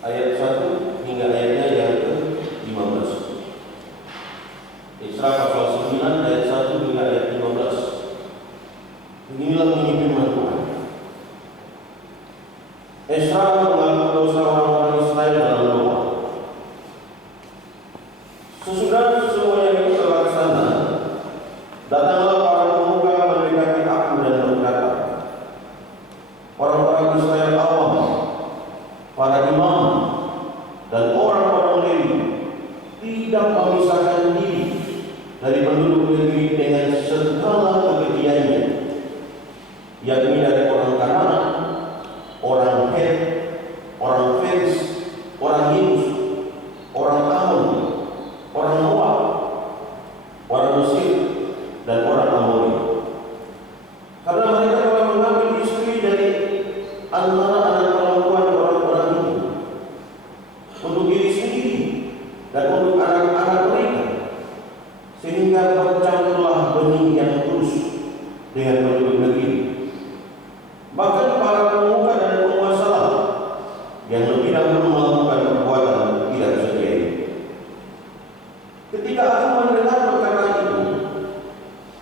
ayat 1 hingga ayatnya yang ke-15. Esra pasal 9 ayat 1 hingga ayat 15. Inilah bunyi firman Tuhan. Esra mengaku dosa orang-orang Israel dalam doa. Sesudah semuanya itu terlaksana, datanglah para pemuka mendekati aku dan berkata, orang-orang Israel awam, para imam, dan orang-orang Lewi tidak memisahkan diri dari penduduk negeri dengan segala kekejiannya, yakni dari orang Kanaan, orang Het, orang Feris, orang Yebus, orang Ammon, orang Moab, orang Mesir, dan orang Amori. Karena mereka telah mengambil istri dari antara anak perempuan orang-orang itu untuk diri sendiri dan untuk anak-anak mereka, sehingga bercampurlah benih yang terus dengan penduduk negeri. Bahkan para pemuka dan penguasa yang lebih dahulu melakukan perbuatan tidak setia ini. Ketika aku mendengar perkataan itu,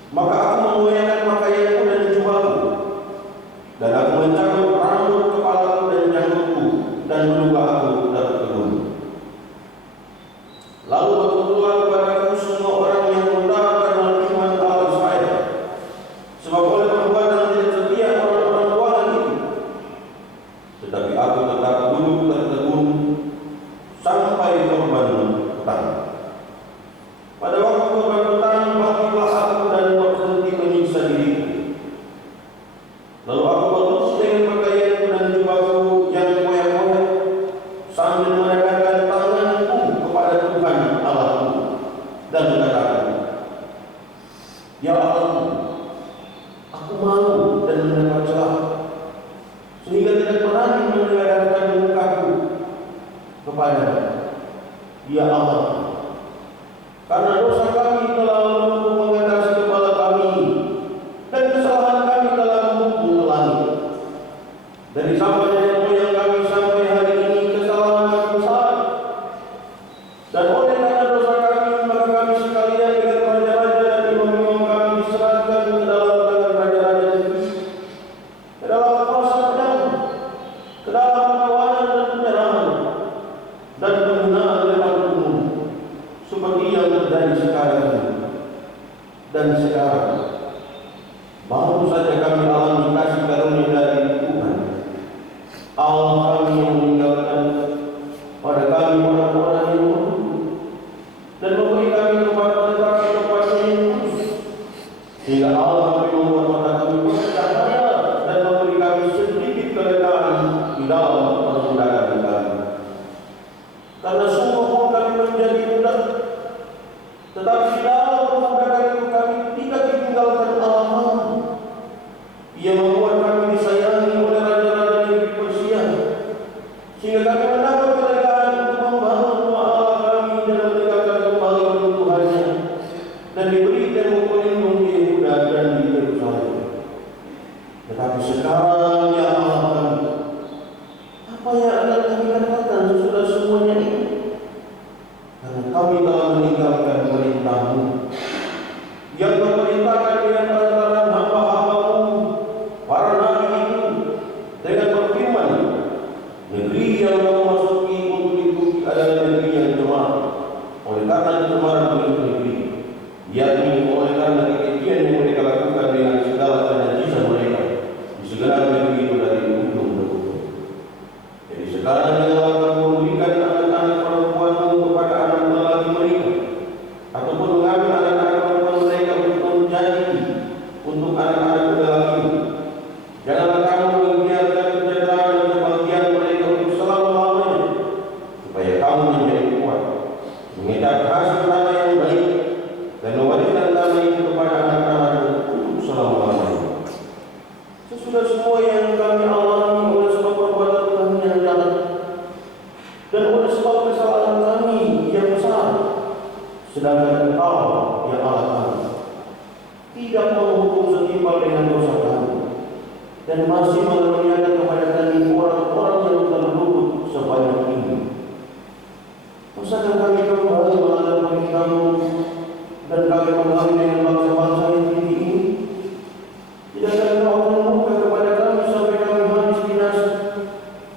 maka aku mengoyakkan pakaianku dan jubahku, dan aku mencabut rambut kepalaku dan janggutku, dan meluka aku tertegun. Lalu berkumpullah kepadaku semua orang yang mendengar karena firman Allah Israel, sebab oleh perbuatan tidak setia orang-orang Tuhan itu. Tetapi aku tetap duduk tertegun sampai korban petang. Pada waktu korban petang, bangkitlah aku dan berhenti menyiksa diriku. Lalu aku berlutut dengan pakaianku dan jubahku yang koyak-koyak, sambil menegakkan tanganku kepada Tuhan Allahku, dan berkata, ya Allahku, aku malu dan mendapat celah, sehingga tidak berani menghadapkan mukaku kepada ya Allah. Karena dosa kami telah melumpuh mengatasi kepala kami, dan kesalahan kami telah melumpuh ke langit. Dari zaman nenek moyang kami sampai hari ini kesalahan kami besar, dan oleh karena dosa kami maka kami sekalian dengan raja-raja dan imam-imam kami diserahkan ke dalam tangan raja-raja negeri, ke dalam kuasa pedang, ke dalam perlawanan dan penjarahan, dan penghinaan lewat umum, seperti yang terjadi sekarang ini. Dan sekarang baru saja kami alami kasih karunia dari Tuhan Allah kami yang meninggalkan pada kami orang-orang yang beriman dan memberi kami tempat menetap di tempatnya yang kudus, sehingga Allah kami membuat mata kami bercahaya dan memberi kami sedikit kelegaan di dalam perbudakan kami. Karena sungguh pun kami menjadi budak, tetapi di dalam perbudakan itu kami tidak ditinggalkan Allah kami. Ia membuat kami disayangi oleh raja-raja negeri Persia, sehingga kami mendapat kelegaan untuk membangun rumah Allah kami dan menegakkan kembali keutuhannya, dan diberi tembok pelindung di Yehuda dan di Yerusalem. Tetapi sekarang ya Allah kami, apa yang akan kami katakan sesudah semuanya ini? Karena kami telah meninggalkan perintah-Mu yang memerintahkan di antara hamba-hamba-Mu para nabi itu dengan berfirman, negeri yang kamu masuki untuk diikuti adalah negeri yang cemar oleh karena kecemaran penduduk negeri, yakni oleh karena kekejian yang mereka lakukan dengan segala kenajisan mereka di segala negeri itu dari ujung ke ujung. Jadi sekarang janganlah kamu memberikan anak-anak perempuanmu kepada anak lelaki mereka, ataupun mengambil anak-anak perempuan mereka untuk menjadi untuk anak-anak lelaki. Janganlah kamu membiarkan kejahatan dan kebahagiaan mereka untuk selama-lamanya, supaya kamu menjadi kuat, mengedap hasil tanah yang baik, dan mewariskan tanah itu kepada anak-anakmu untuk selama-lamanya. Sesudah semua yang kami alami oleh sebab perbuatan kami yang jahat, dan oleh sebab kesalahan kami yang besar, sedangkan Engkau, ya Allah kami, tidak menghukum setimpal dengan dosa kami, dan masih mengaruniakan kepada kami orang-orang yang terluput sebanyak ini. kami kembali menghadap bagi kamu dan kami mengawin dengan bangsa-bangsa yang tinggi ini. Tidaklah Engkau membuka kepada kami sampai kami habis binasa,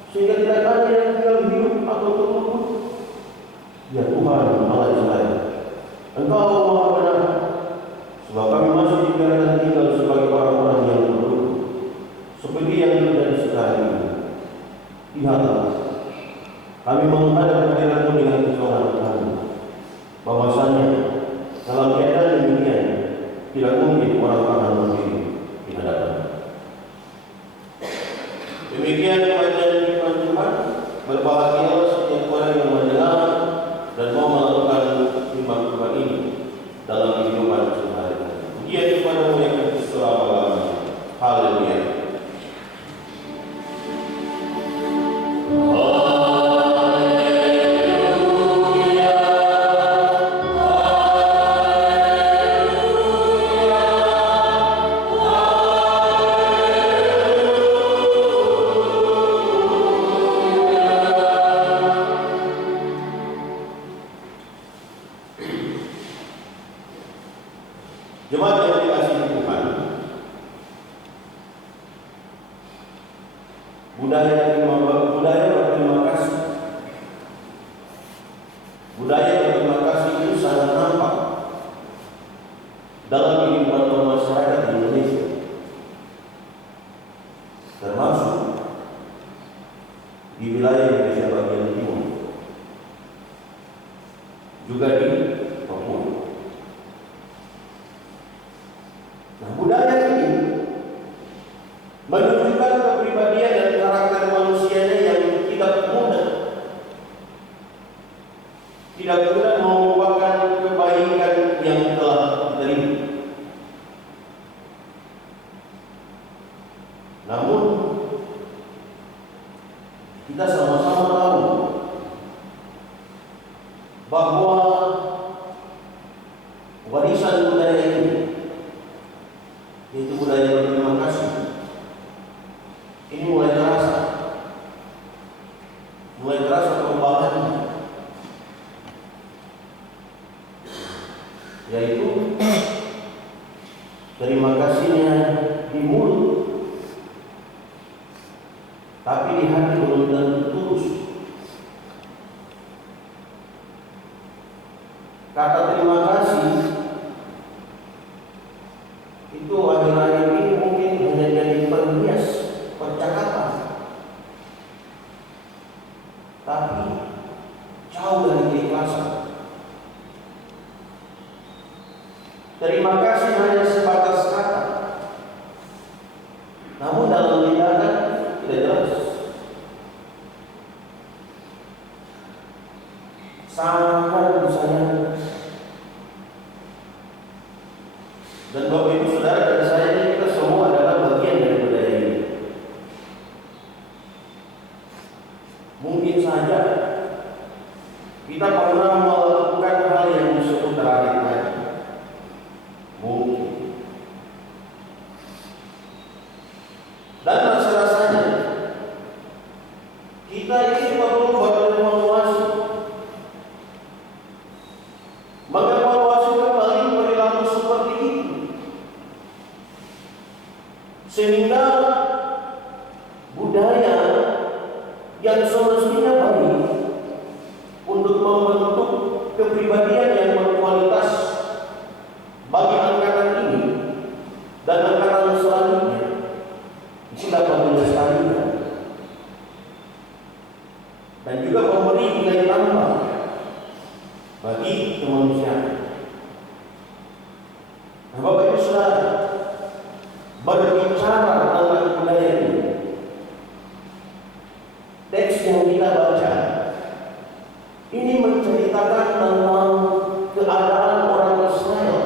sehingga tidak ada yang tinggal hidup atau terluput. Ya Tuhan Allah Israel, Engkau Maha benar, sebab kami masih dibiarkan tinggal sebagai orang-orang yang bodoh, seperti yang terjadi sekarang ini. Lihatlah, kami menghadap hadirat-Mu dengan kesorangan kami, bahwasanya dalam keadaan demikian tidak mungkin orang akan berdiri di hadapan. Demikian bacaan firman Tuhan. Berbahagialah setiap orang yang mendengar dan mau melakukan firman Tuhan ini dalam kehidupan sehari-hari. Dia kepada-Mu yang kudus selama-lamanya. Haleluya. Jemaat yang dikasihi Tuhan, budaya berterima kasih, budaya berterima kasih itu sangat nampak dalam kehidupan masyarakat Indonesia, termasuk di wilayah Indonesia bagian timur, juga di Papua. Nah, budaya ini menunjukkan kepribadian dan karakter manusianya yang tidak mudah melupakan kebaikan yang telah diterima. Namun kita sama-sama tahu bahwa warisan budaya ini, yaitu budaya berterima kasih, ini mulai terasa perubahannya, yaitu terima kasihnya di mulut, tapi di hati belum tentu tulus. Kata terima kasih itu akhir-akhir ini mungkin hanya jadi penghias percakapan, tapi jauh dari keikhlasan. Terima kasih hanya sebatas kata, namun dalam tindakan tidak jelas. Sangat disayangkan. Dan Bapak Ibu Saudara dan saya ini, kita semua adalah bagian dari budaya ini. Mungkin saja kita pernah melakukan hal yang disebut terakhir tadi. Mungkin. Dan rasa-rasanya kita ini perlu berevaluasi. Mengevaluasi kembali perilaku seperti itu, sehingga budaya yang semestinya baik untuk membentuk kepribadian yang berkualitas bagi angkatan ini dan angkatan selanjutnya itu dapat melestarikan dan juga memberi nilai tambah bagi kemanusiaan. Nah, Bapak Ibu Saudara, berbicara tentang budaya ini, teks yang kita baca ini menceritakan tentang keadaan orang Israel,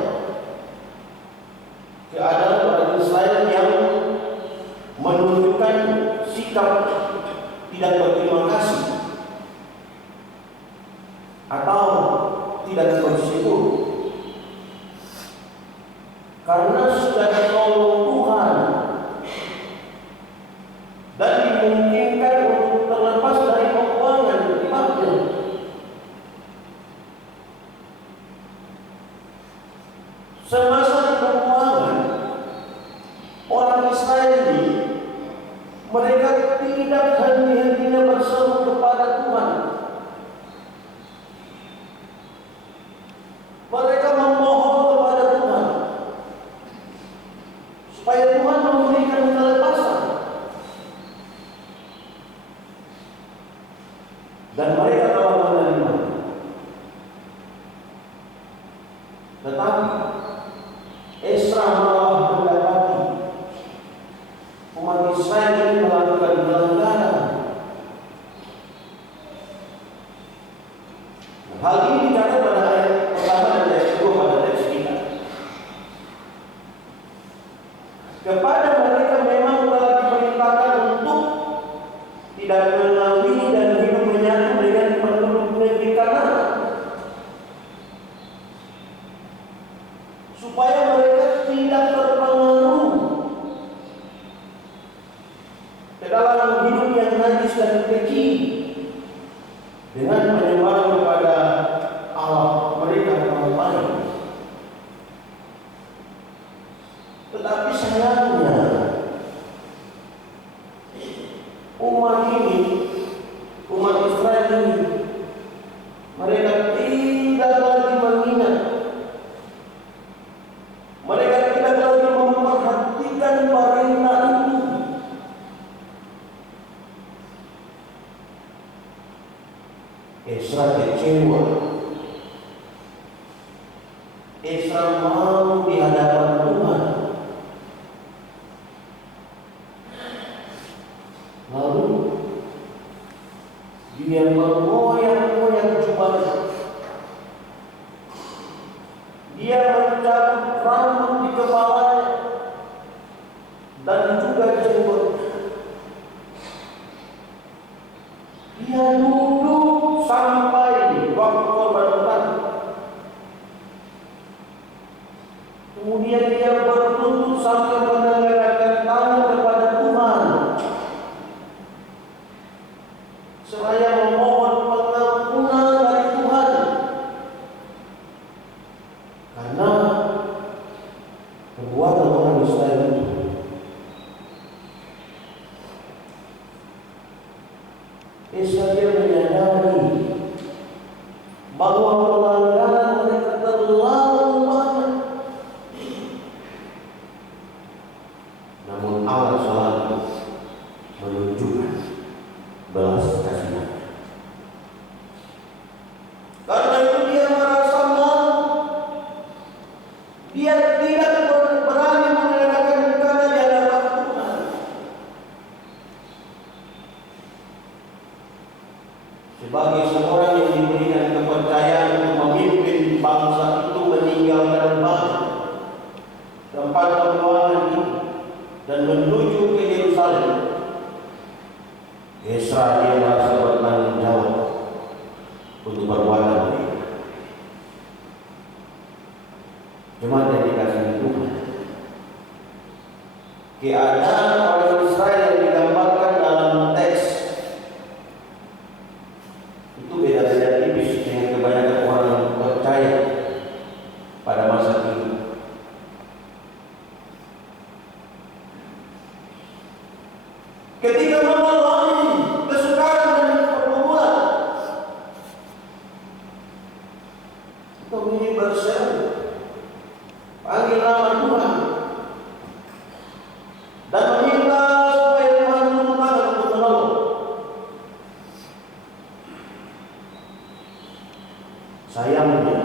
yang menunjukkan sikap tidak berterima kasih atau tidak bersyukur karena sudah ditolong Tuhan dan dimungkinkan untuk terlepas dari kekurangan di Babel. dan mereka telah menerima. Tetapi Esra malah mendapati umat Israel ini melakukan pelanggaran. Hal ini dicatat pada ayat pertama dan ayat kedua pada teks kita. Kepada mereka memang telah diperintahkan untuk tidak mengawini dan hidup menyatu dengan penduduk negeri Kanaan, supaya mereka tidak terpengaruh ke dalam hidup yang najis dan keji dengan menyembah kepada Allah mereka yang lain. Tetapi sayangnya umat ini, umat Israel ini, mereka tidak lagi mengingat, mereka tidak lagi memperhatikan perintah itu. Esra kecewa. Esra mau di hadapan Tuhan. Lalu dia mengoyak-ngoyak jubahnya. Dia mencabut rambut di kepalanya dan juga jenggotnya. Dia duduk sampai waktu korban utama. Kemudian dia berlutut sampai menenggelamkan tangan kepada Tuhan, seraya memohon pengampunan dari Tuhan karena perbuatan orang Israel itu. Esra dia menyadari bahwa pelanggaran mereka terlalu banyak. Namun Allah selalu menunjukkan belas kasihnya. Karena itu dia merasa malu. Dia tidak berani mengenakan mukanya di hadapan Tuhan. Sebagai seorang yang diberikan kepercayaan untuk memimpin bangsa itu meninggalkan tempat pembuangan ini dan menuju ke Yerusalem, Esra dia merasa bertanggung jawab untuk perbuatan mereka. Jemaat yang dikasihi Tuhan, keadaan orang Israel yang digambarkan dalam teks itu beda-beda tipis dengan kebanyakan orang yang percaya pada masa ini. Ketika mengalami kesukaran dan pergumulan, itu ini berseru, panggil nama Tuhan dan meminta supaya Tuhan turun tangan untuk menolong. Sayangnya,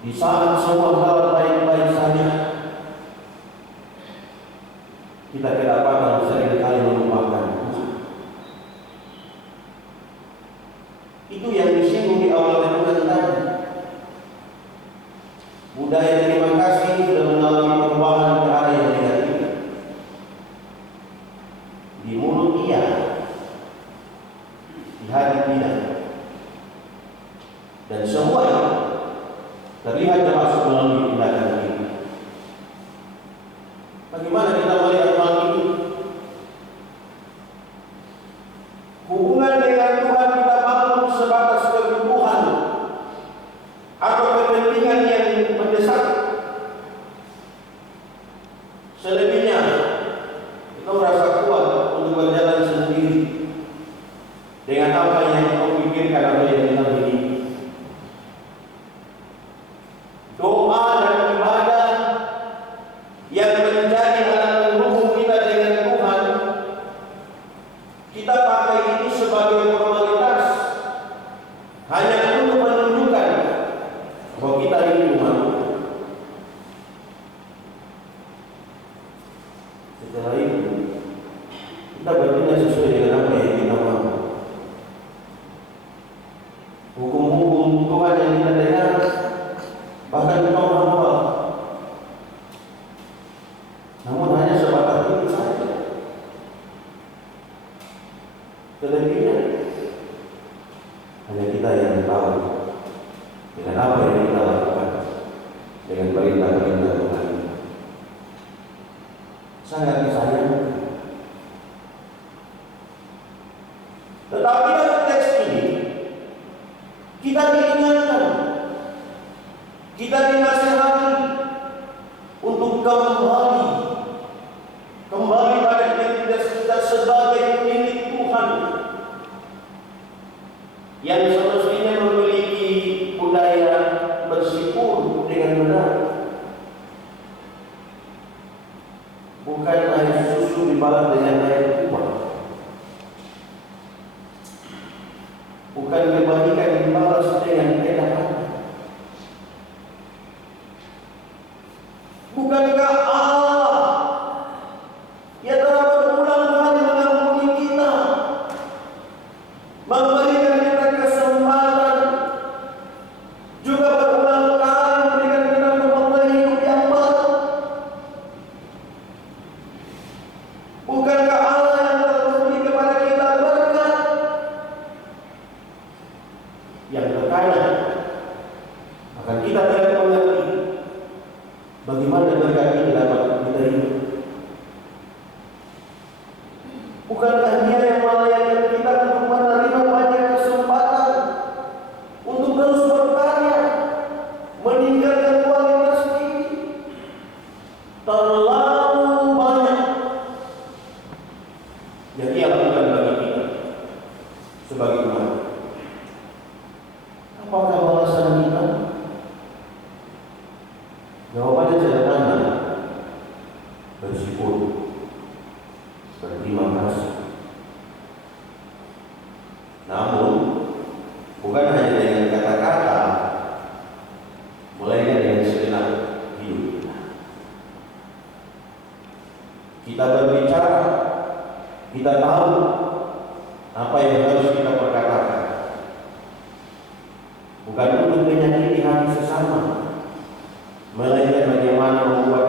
di saat semua hal baik-baik saja, kita kedapatan seringkali melupakan Tuhan. Itu yang disinggung di awal renungan tadi. Budaya terima kasih sudah mengalami perubahan ke arah yang negatif. Di mulut iya, di hati tidak. Dan semua terlihat termasuk melalui tindakan kita. Bagaimana kita melihat hal ini? Hubungan dengan Tuhan kita bangun sebatas kebutuhan atau kepentingan yang mendesak. Selebihnya kita merasa kuat untuk berjalan sendiri dengan apa yang kita pikirkan atau yang kita miliki. Doa dan ibadah yang menjadi alat penghubung kita dengan Tuhan, kita pakai pakai itu sebagai formalitas, hanya untuk menunjukkan bahwa kita ini umat. Setelah itu kita bertindak sesuai dengan apa yang kita mau. Hukum-hukum Tuhan yang kita dengar, bahkan kita hafal, namun hanya sebatas itu saja. Selebihnya hanya kita yang tahu dengan apa yang kita lakukan, dengan perintah-perintah Tuhan. Sangat disayangkan. Tetapi dalam teks ini kita diingatkan, kita dinasihati untuk kembali pada identitas kita sebagai milik Tuhan, yang semestinya memiliki budaya bersyukur dengan benar. Bukan air susu dibalas dengan air kuah. Bukan kebajikan dibalas dengan kejahatan. Bukankah Allah yang telah berulang kali mengampuni kita, memberikan kita kesempatan, juga berulang kali memberikan kita kembali hidup yang baru? Bukankah Allah yang telah memberi kepada kita berkat yang terkadang akan kita tidak mengerti bagaimana berkat ini dapat kita hidup? Bukankah Dia yang melayani kita untuk menerima banyak kesempatan untuk terus berkarya, meningkatkan kualitas diri? Terlalu banyak yang Dia lakukan bagi kita sebagai umat. Apakah balasan kita? Jawabannya sederhana: bersyukur, berterima kasih. Namun bukan hanya dengan kata-kata, melainkan dengan segenap hidup kita. Kita berbicara, kita tahu apa yang harus kita perkatakan, bukan untuk menyakiti hati sesama, melainkan bagaimana membuat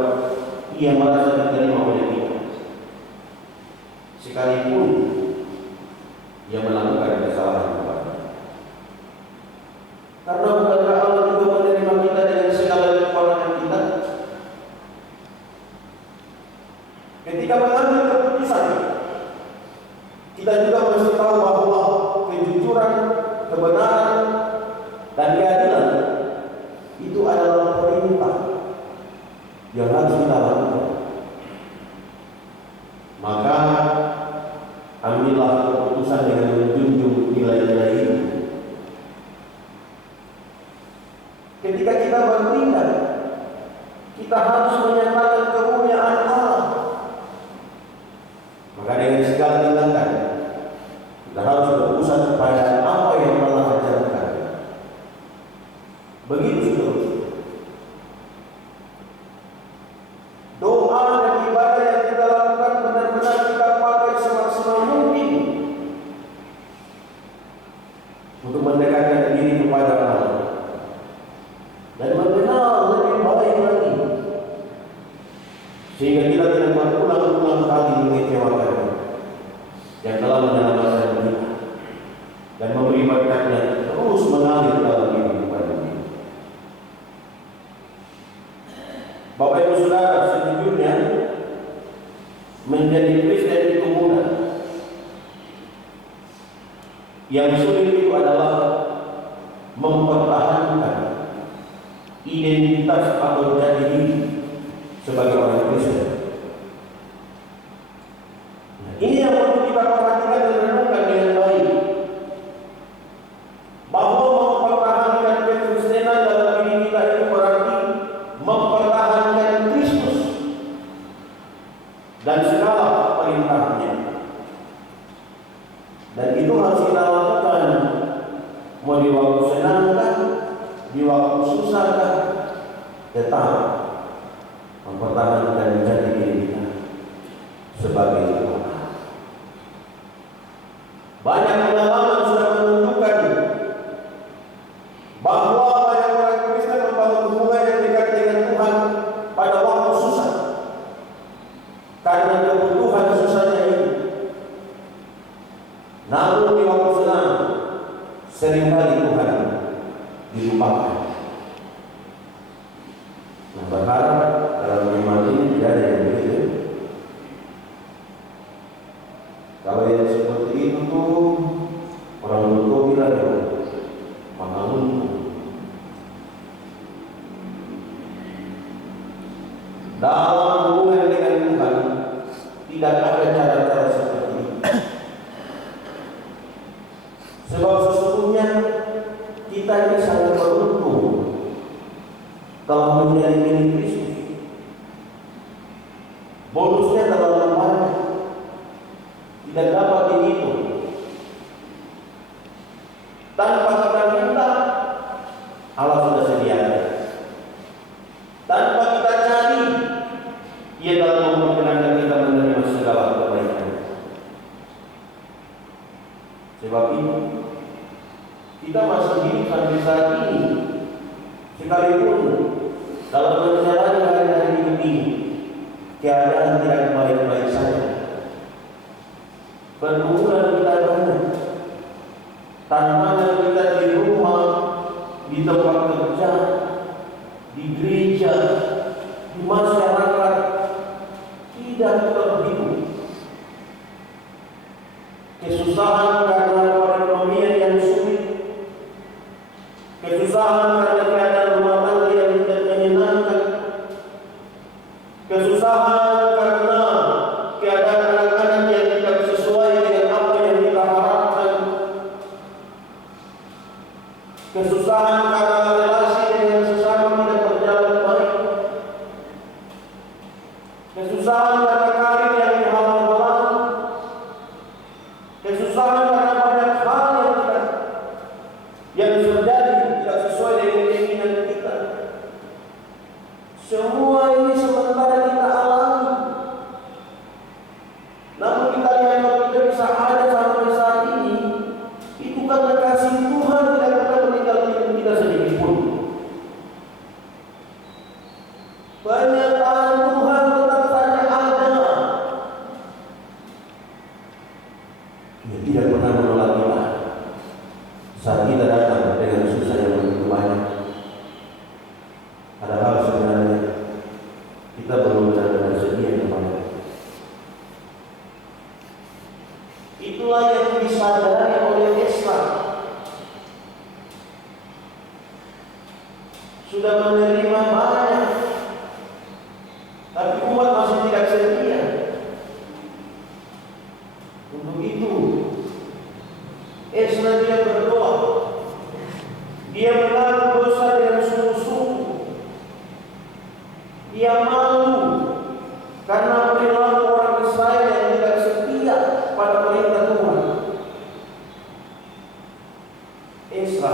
ia merasa diterima oleh kita, sekalipun ia melakukan kesalahan kepada. Karena bukankah Allah juga menerima kita dengan segala kekurangan kita? Ketika mengambil keputusan, kita juga mesti tahu bahwa kejujuran, kebenaran, dan keadilan itu adalah perintah yang harus kita lakukan. Maka ambillah keputusan dengan menjunjung nilai-nilai itu. Ketika kita bertindak, kita harus menyatakan kemuliaan Allah. Maka dengan segala tindakan, kita harus berpusat kepada apa yang Allah ajarkan. Begitu seterusnya. Doa dan ibadah yang kita lakukan benar-benar kita pakai semaksimal mungkin untuk mendekatkan diri kepada Allah dan mengenal lebih baik lagi, sehingga kita tidak berulang-ulang kali mengecewakan yang telah menyelamatkan kita dan memberi berkatnya terus mengalir dalam kehidupan ini. Bapak Ibu Saudara, sejujurnya menjadi Kristen itu mudah. Yang sulit itu adalah mempertahankan identitas atau jati diri sebagai orang Kristen. Ini yang perlu kita perhatikan dan renungkan dengan baik, bahwa mempertahankan kekristenan dalam diri kita itu berarti mempertahankan Kristus dan segala perintahnya. Dan Dan itu harus kita lakukan, mau di waktu senang kan, di waktu susah kan, tetap mempertahankan jati diri kita sebagai Tuhan. Banyak pengalaman sudah menunjukkan bahwa banyak orang Kristen membangun hubungan yang dekat dengan Tuhan pada waktu susah, karena kebutuhan susahnya ini. Namun di waktu senang seringkali Tuhan dilupakan. Nah, berharap dalam iman ini tidak ada yang begitu. Kalau yang seperti itu tuh orang tua bilang ya, mahal. Dalam hubungan dengan Tuhan tidak ada cara-cara seperti itu. Sebab sesungguhnya kita ini sangat beruntung telah menjadi milik Kristus. Bonusnya terlalu banyak, tidak dapat dihitung. Tanpa kita minta, Allah sudah sediakan. Tanpa kita cari, Ia dalam memperkenankan kita menerima segala kebaikan. Sebab itu, kita masih hidup sampai saat ini, sekalipun dalam menjalani hari-hari hidup ini keadaan tidak baik-baik saja. Pergumulan kita banyak, tantangan kita di rumah, di tempat kerja, di gereja, di masyarakat tidak terhitung. Kesusahan karena perekonomian yang sulit, kesusahan karena keadaan rumah tangga yang tidak menyenangkan, kesusahan karena keadaan anak-anak yang tidak sesuai dengan apa yang kita harapkan, kesusahan karena relasi dengan sesama tidak berjalan baik, kesusahan karena karir yang dihalang-halang, kesusahan karena banyak hal yang terjadi tidak sesuai dengan keinginan kita. Semua ini sementara kita alami. Namun kita lihat kalau kita bisa ada sampai saat ini, itu karena kasih Tuhan tidak pernah meninggalkan kita sedikit pun. Penyertaan Tuhan tetap saja ada. Dia tidak pernah menolak kita saat kita datang dengan susah yang begitu banyak. Padahal sebenarnya kita belum benar-benar sedia kepada. Itulah yang disadari oleh Esra. Sudah menerima banyak, tapi umat masih tidak sedia. Untuk itu, Esra dia berdoa. Dia mengaku dosa dengan sungguh-sungguh. Dia malu karena perilaku orang Israel yang tidak setia pada perintah Tuhan. Esra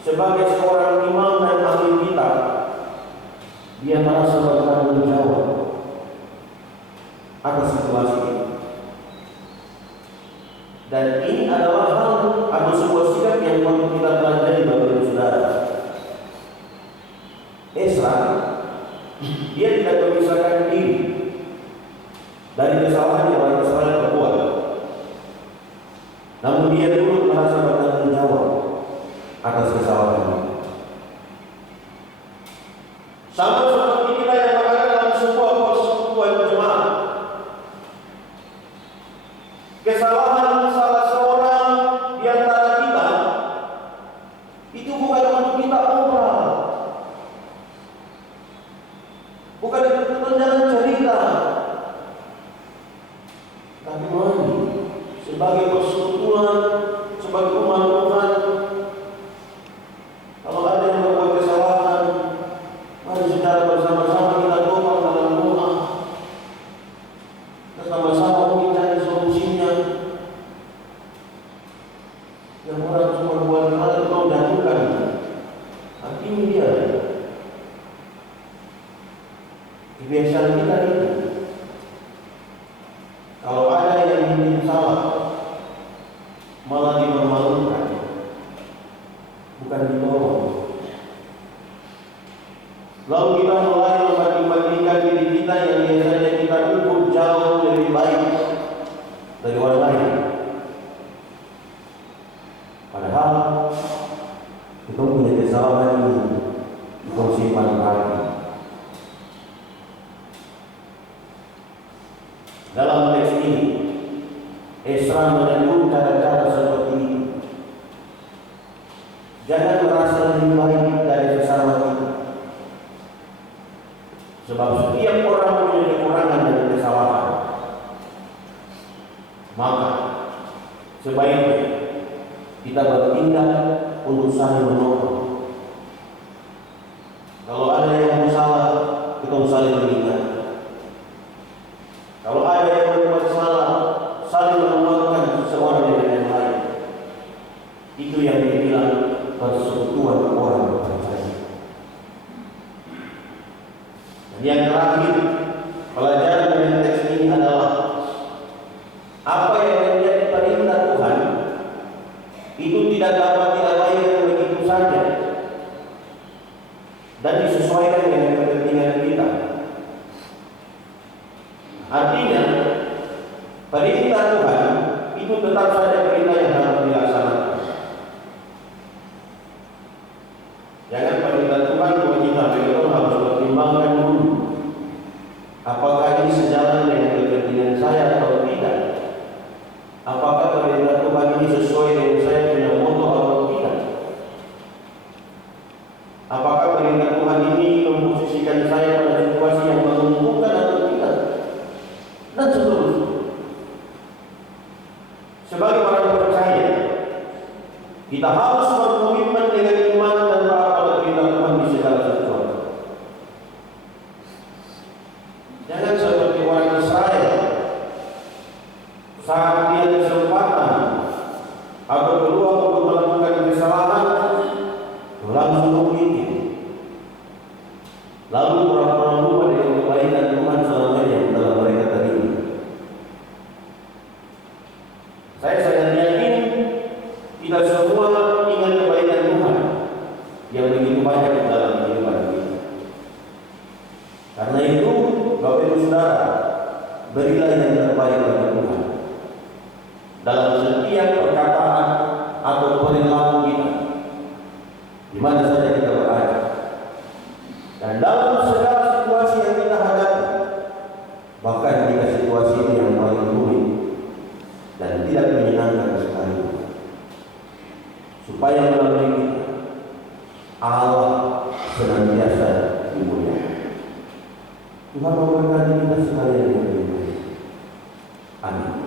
sebagai seorang imam dan ahli kitab, dia merasa bertanggung jawab atas situasi ini. Dan ini adalah hal atau sebuah sikap yang perlu kita pelajari Bapak Ibu Saudara. Esra dia tidak memisahkan diri dari kesalahan yang orang Israel berbuat. Namun dia turut merasa bertanggung jawab atas kesalahan. Sama seperti kita yang berada dalam sebuah persekutuan jemaat. Kesalahan salah seorang di antara kita itu bukan untuk kita obrol, bukan untuk menjalan cerita, tapi mari sebagai persekutuan, sebagai umat Tuhan, kalau ada yang berbuat kesalahan, mari secara bersama-sama kita topang dalam doa, bersama-sama mencari solusinya. yang orang semua buat hal kau jatuhkan. Artinya dia kebiasaan kita itu. Kalau ada yang bikin salah, malah dipermalukan, bukan ditolong. Lalu kita mulai membanding-bandingkan diri kita yang biasanya kita ukur jauh lebih baik dari orang lain. Padahal kita punya kesalahan ini, kita simpan hati. Dalam teks ini, Esra menyebut cara-cara seperti ini. Jangan merasa lebih baik dari sesama kita. Sebab setiap orang punya kekurangan dan kesalahan. Maka sebaiknya kita bertindak untuk saling menolong. Kalau ada yang salah, kita saling mengingat. Kalau ada yang berbuat salah, saling menguatkan seseorang dengan yang lain. Itu yang dibilang persekutuan orang percaya. Dan yang terakhir, pelajaran dari teks ini adalah apa yang menjadi perintah Tuhan itu tidak dapat diabaikan begitu saja dan disesuaikan dengan kepentingan kita. Artinya, perintah Tuhan itu tetap saja perintah yang harus dilaksanakan. Jangan perintah Tuhan buat kita harus pertimbangkan dulu. Apakah ini sejalan dengan kepentingan saya atau tidak? Apakah perintah Tuhan ini sesuai dengan saya punya moto atau tidak? Apakah perintah Tuhan ini memposisikan saya pada situasi yang menguntungkan atau tidak? Dan seterusnya. Sebagai orang percaya, kita harus berkomitmen dengan iman dan taat pada perintah Tuhan di segala sesuatu. Jangan seperti orang Israel saat dia kesempatan atau peluang untuk melakukan kesalahan langsung memikir, lalu pura-pura lupa dengan kebaikan Tuhan selamanya dalam mereka tadi. Saya sangat yakin kita semua ingat kebaikan Tuhan yang begitu banyak di dalam kehidupan kita. Karena itu, Bapak Ibu Saudara, berilah yang terbaik bagi Tuhan dalam setiap perkataan atau perilaku kita, di mana saja kita berada, dan dalam segala situasi yang kita hadapi, bahkan jika situasi ini yang paling rumit dan tidak menyenangkan sekali, supaya melalui kita Allah senantiasa dimuliakan. Tuhan memberkati kita sekalian yang baik. Amin.